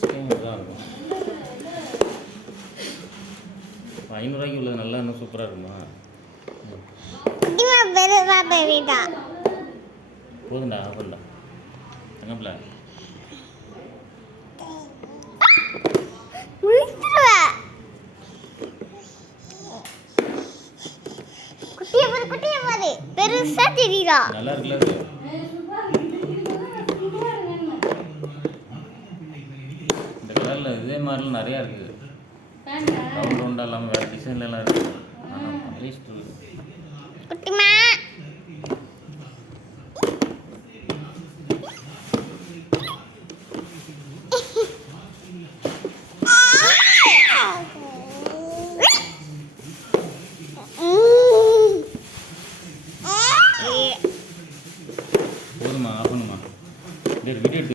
Scam தான் இருக்கும். 500 உள்ளது நல்லா இன்னும் சூப்பராக இருக்குமா? போதுண்டா ஆஃபர்ல தங்கப்பில் பெருசா தெரியுதா? நல்லா இருக்குல்ல அது. இந்த கலரில் இதே மாதிரிலாம் நிறையா இருக்குது. ரவுண்ட் ரவுண்டாக இல்லாமல் வேறு டிசைன்லாம் இருக்குது. ஆனால் பாலிஸ்டர் குட்டிமா போதுமா ஆஃப் பண்ணுமா? வீடியோ